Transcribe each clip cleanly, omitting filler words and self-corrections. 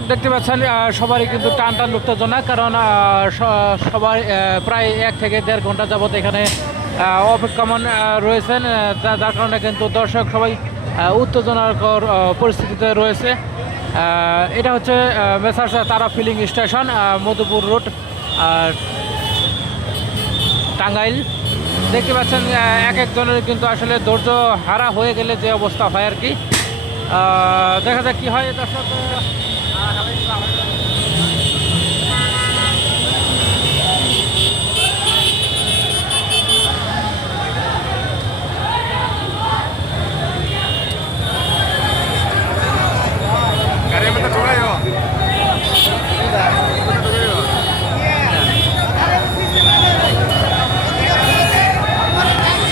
দর্শক দেখতে পাচ্ছেন সবারই কিন্তু টান টান উত্তেজনা, কারণ সবাই প্রায় 1 থেকে 1.5 ঘন্টা যাবত এখানে অপেক্ষমান রয়েছেন, যার কারণে কিন্তু দর্শক সবাই উত্তেজনাকর পরিস্থিতিতে রয়েছে। এটা হচ্ছে মেসার্স তারা filling station, Madhupur road, Tangail. দেখতে পাচ্ছেন এক একজনের কিন্তু আসলে ধৈর্য হারা হয়ে গেলে যে অবস্থা হয় আর কি। দেখা যাক কি হয় দর্শক।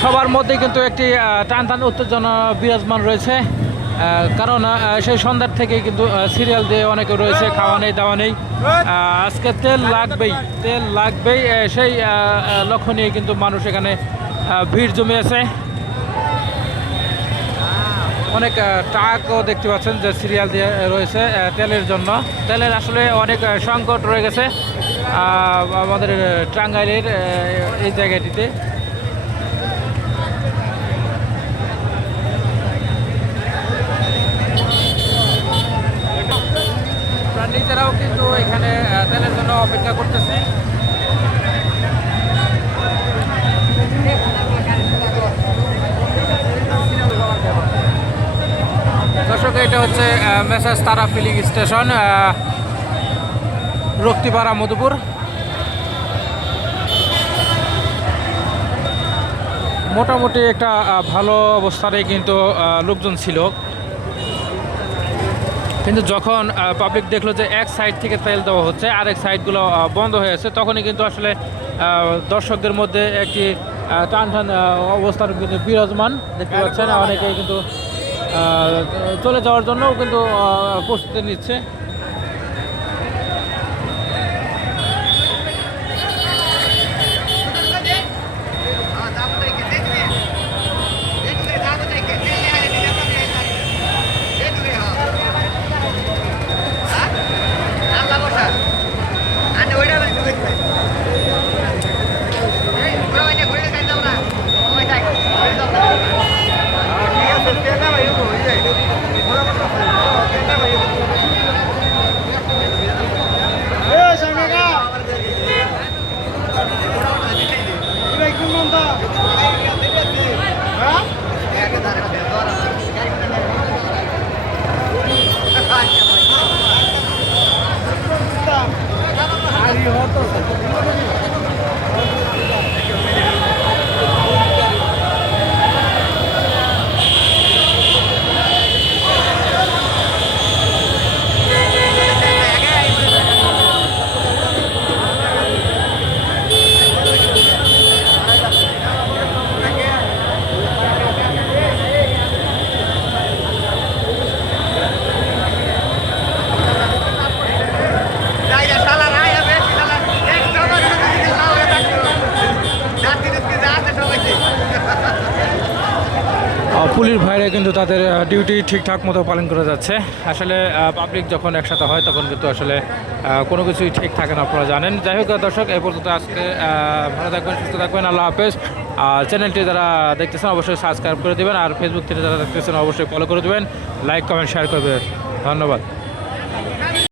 সবার মধ্যে কিন্তু একটি টান টান উত্তেজনা বিরাজমান রয়েছে, কারণ সেই সন্ধ্যার থেকে কিন্তু সিরিয়াল দিয়ে অনেকে রয়েছে, খাওয়া নেই দাওয়া নেই, আজকে তেল লাগবেই সেই লক্ষ্য নিয়ে কিন্তু মানুষ এখানে ভিড় জমিয়েছে। অনেক ট্রাকও দেখতে পাচ্ছেন যে সিরিয়াল দিয়ে রয়েছে তেলের জন্য। তেলের আসলে অনেক সংকট রয়ে গেছে আমাদের টাঙ্গাইলের এই জায়গাটিতে। নিজেরাও কিন্তু এখানে তেলের জন্য অপেক্ষা করতেছি। দর্শক এটা হচ্ছে মেসার্স তারা ফিলিং স্টেশন, রক্তিপাড়া, মধুপুর। মোটামুটি একটা ভালো অবস্থায় কিন্তু লোকজন ছিল, কিন্তু যখন পাবলিক দেখলো যে এক সাইড থেকে তেল দেওয়া হচ্ছে, আরেক সাইডগুলো বন্ধ হয়ে আছে, তখনই কিন্তু আসলে দর্শকদের মধ্যে একটি টান টান অবস্থার কিন্তু বিরাজমান দেখতে পাচ্ছেন। অনেকেই কিন্তু চলে যাওয়ার জন্যও কিন্তু প্রস্তুতি নিচ্ছে। পুলিশ ভাইরা কিন্তু তাদের ডিউটি ঠিকঠাক মতো পালন করে যাচ্ছে। আসলে পাবলিক যখন একসাথে হয় তখন কিন্তু আসলে কোনো কিছুই ঠিক থাকে না, আপনারা জানেন। যাই হোক দর্শক, এই পর্যন্ত আজকে ভালো থাকবেন, সুস্থ থাকবেন, আল্লাহ হাফেজ। আর চ্যানেলটি যারা দেখতেছেন অবশ্যই সাবস্ক্রাইব করে দেবেন, আর ফেসবুক থেকে যারা দেখতেছেন অবশ্যই ফলো করে দেবেন, লাইক কমেন্ট শেয়ার করবে। ধন্যবাদ।